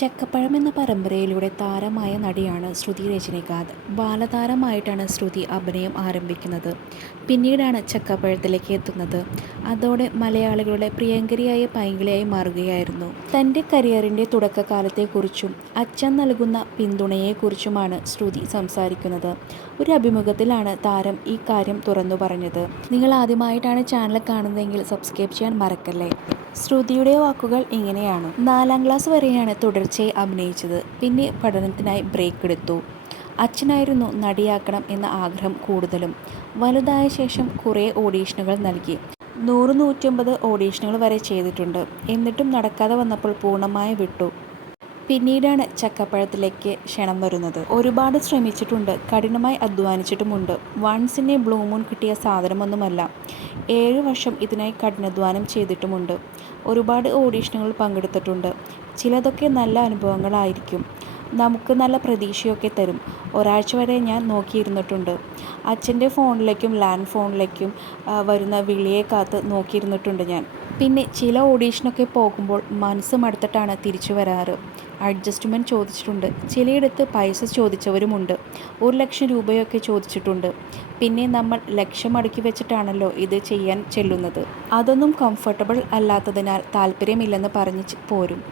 ചക്കപ്പഴം എന്ന പരമ്പരയിലൂടെ താരമായ നടിയാണ് ശ്രുതി രജനികാന്ത്. ബാലതാരമായിട്ടാണ് ശ്രുതി അഭിനയം ആരംഭിക്കുന്നത്. പിന്നീടാണ് ചക്കപ്പഴത്തിലേക്ക് എത്തുന്നത്. അതോടെ മലയാളികളുടെ പ്രിയങ്കരിയായ പൈങ്കിളിയായി മാറുകയായിരുന്നു. തൻ്റെ കരിയറിൻ്റെ തുടക്കകാലത്തെക്കുറിച്ചും അച്ഛൻ നൽകുന്ന പിന്തുണയെക്കുറിച്ചുമാണ് ശ്രുതി സംസാരിക്കുന്നത്. ഒരു അഭിമുഖത്തിലാണ് താരം ഈ കാര്യം തുറന്നു പറഞ്ഞത്. നിങ്ങൾ ആദ്യമായിട്ടാണ് ചാനൽ കാണുന്നതെങ്കിൽ സബ്സ്ക്രൈബ് ചെയ്യാൻ മറക്കല്ലേ. ശ്രുതിയുടെ വാക്കുകൾ ഇങ്ങനെയാണ്: 4ാം ക്ലാസ് വരെയാണ് തുടർച്ചയായി അഭിനയിച്ചത്. പിന്നെ പഠനത്തിനായി ബ്രേക്ക് എടുത്തു. അച്ഛനായിരുന്നു നടിയാക്കണം എന്ന ആഗ്രഹം കൂടുതലും. വലുതായ ശേഷം കുറേ ഓഡീഷനുകൾ നൽകി. 100-150 ഓഡീഷനുകൾ വരെ ചെയ്തിട്ടുണ്ട്. എന്നിട്ടും നടക്കാതെ വന്നപ്പോൾ പൂർണ്ണമായി വിട്ടു. പിന്നീടാണ് ചക്കപ്പഴത്തിലേക്ക് ക്ഷണം വരുന്നത്. ഒരുപാട് ശ്രമിച്ചിട്ടുണ്ട്, കഠിനമായി അധ്വാനിച്ചിട്ടുമുണ്ട്. Once in a blue moon കിട്ടിയ സാധനമൊന്നുമല്ല. 7 വർഷം ഇതിനായി കഠിനാധ്വാനം ചെയ്തിട്ടുമുണ്ട്. ഒരുപാട് ഓഡീഷനുകൾ പങ്കെടുത്തിട്ടുണ്ട്. ചിലതൊക്കെ നല്ല അനുഭവങ്ങളായിരിക്കും, നമുക്ക് നല്ല പ്രതീക്ഷയൊക്കെ തരും. ഒരാഴ്ച വരെ ഞാൻ നോക്കിയിരുന്നിട്ടുണ്ട്. അച്ഛൻ്റെ ഫോണിലേക്കും ലാൻഡ് ഫോണിലേക്കും വരുന്ന വിളിയെ കാത്ത് നോക്കിയിരുന്നിട്ടുണ്ട് ഞാൻ. പിന്നെ ചില ഓഡീഷനൊക്കെ പോകുമ്പോൾ മനസ്സ് മടുത്തിട്ടാണ് തിരിച്ചു വരാറ്. അഡ്ജസ്റ്റ്മെൻറ്റ് ചോദിച്ചിട്ടുണ്ട്. ചിലയിടത്ത് പൈസ ചോദിച്ചവരുമുണ്ട്. 1 ലക്ഷം രൂപയൊക്കെ ചോദിച്ചിട്ടുണ്ട്. പിന്നെ നമ്മൾ ലക്ഷം അടുക്കി വെച്ചിട്ടാണല്ലോ ഇത് ചെയ്യാൻ ചെല്ലുന്നത്. അതൊന്നും കംഫർട്ടബിൾ അല്ലാത്തതിനാൽ താല്പര്യമില്ലെന്ന് പറഞ്ഞ് പോരും.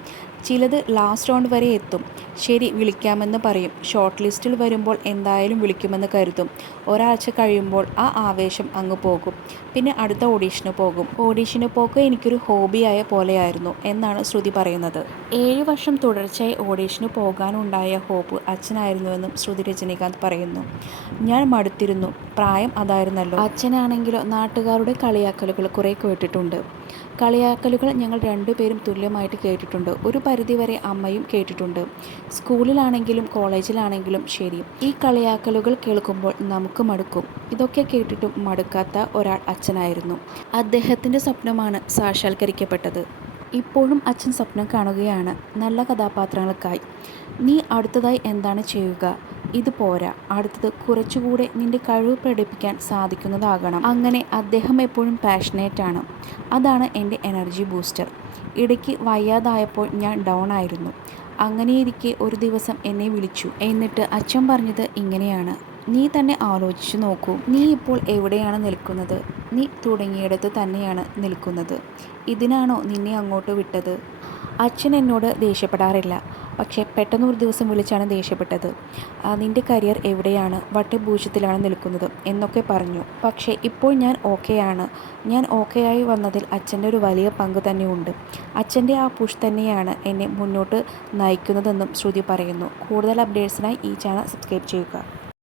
ചിലത് ലാസ്റ്റ് റൗണ്ട് വരെ എത്തും. ശരി, വിളിക്കാമെന്ന് പറയും. ഷോർട്ട് ലിസ്റ്റിൽ വരുമ്പോൾ എന്തായാലും വിളിക്കുമെന്ന് കരുതും. ഒരാഴ്ച കഴിയുമ്പോൾ ആ ആവേശം അങ്ങ് പോകും. പിന്നെ അടുത്ത ഓഡീഷന് പോകും. ഓഡീഷന് പോക്ക് എനിക്കൊരു ഹോബിയായ പോലെയായിരുന്നു എന്നാണ് ശ്രുതി പറയുന്നത്. 7 വർഷം തുടർച്ചയായി ഓഡീഷന് പോകാനുണ്ടായ ഹോപ്പ് അച്ഛനായിരുന്നുവെന്നും ശ്രുതി രജനികാന്ത് പറയുന്നു. ഞാൻ മടുത്തിരുന്നു. പ്രായം അതായിരുന്നല്ലോ. അച്ഛനാണെങ്കിലോ നാട്ടുകാരുടെ കളിയാക്കലുകൾ കുറേ കേട്ടിട്ടുണ്ട്. കളിയാക്കലുകൾ ഞങ്ങൾ 2 പേരും തുല്യമായിട്ട് കേട്ടിട്ടുണ്ട്. ഒരു പരിധിവരെ അമ്മയും കേട്ടിട്ടുണ്ട്. സ്കൂളിലാണെങ്കിലും കോളേജിലാണെങ്കിലും ശരി, ഈ കളിയാക്കലുകൾ കേൾക്കുമ്പോൾ നമുക്ക് മടുക്കും. ഇതൊക്കെ കേട്ടിട്ടും മടുക്കാത്ത ഒരാൾ അച്ഛനായിരുന്നു. അദ്ദേഹത്തിൻ്റെ സ്വപ്നമാണ് സാക്ഷാത്കരിക്കപ്പെട്ടത്. ഇപ്പോഴും അച്ഛൻ സ്വപ്നം കാണുകയാണ് നല്ല കഥാപാത്രങ്ങൾക്കായി. നീ അടുത്തതായി എന്താണ് ചെയ്യുക? ഇത് പോരാ, അടുത്തത് കുറച്ചുകൂടെ നിന്റെ കഴിവ് പ്രകടിപ്പിക്കാൻ സാധിക്കുന്നതാകണം. അങ്ങനെ അദ്ദേഹം എപ്പോഴും പാഷനേറ്റ് ആണ്. അതാണ് എൻ്റെ എനർജി ബൂസ്റ്റർ. ഇടയ്ക്ക് വയ്യാതായപ്പോൾ ഞാൻ ഡൗൺ ആയിരുന്നു. അങ്ങനെയിരിക്കെ ഒരു ദിവസം എന്നെ വിളിച്ചു. എന്നിട്ട് അച്ഛൻ പറഞ്ഞത് ഇങ്ങനെയാണ്: നീ തന്നെ ആലോചിച്ചു നോക്കൂ. നീ ഇപ്പോൾ എവിടെയാണ് നിൽക്കുന്നത്? നീ തുടങ്ങിയിടത്ത് തന്നെയാണ് നിൽക്കുന്നത്. ഇതിനാണോ നിന്നെ അങ്ങോട്ട് വിട്ടത്? അച്ഛൻ എന്നോട് ദേഷ്യപ്പെടാറില്ല, പക്ഷേ പെട്ടെന്നൊരു ദിവസം വിളിച്ചാണ് ദേഷ്യപ്പെട്ടത്. നിൻ്റെ കരിയർ എവിടെയാണ്? വട്ടഭൂജ്യത്തിലാണ് നിൽക്കുന്നത് എന്നൊക്കെ പറഞ്ഞു. പക്ഷേ ഇപ്പോൾ ഞാൻ ഓക്കെയാണ്. ഞാൻ ഓക്കെയായി വന്നതിൽ അച്ഛൻ്റെ ഒരു വലിയ പങ്ക് തന്നെയുണ്ട്. അച്ഛൻ്റെ ആ പുഷ് തന്നെയാണ് എന്നെ മുന്നോട്ട് നയിക്കുന്നതെന്നും ശ്രുതി പറയുന്നു. കൂടുതൽ അപ്ഡേറ്റ്സിനായി ഈ ചാനൽ സബ്സ്ക്രൈബ് ചെയ്യുക.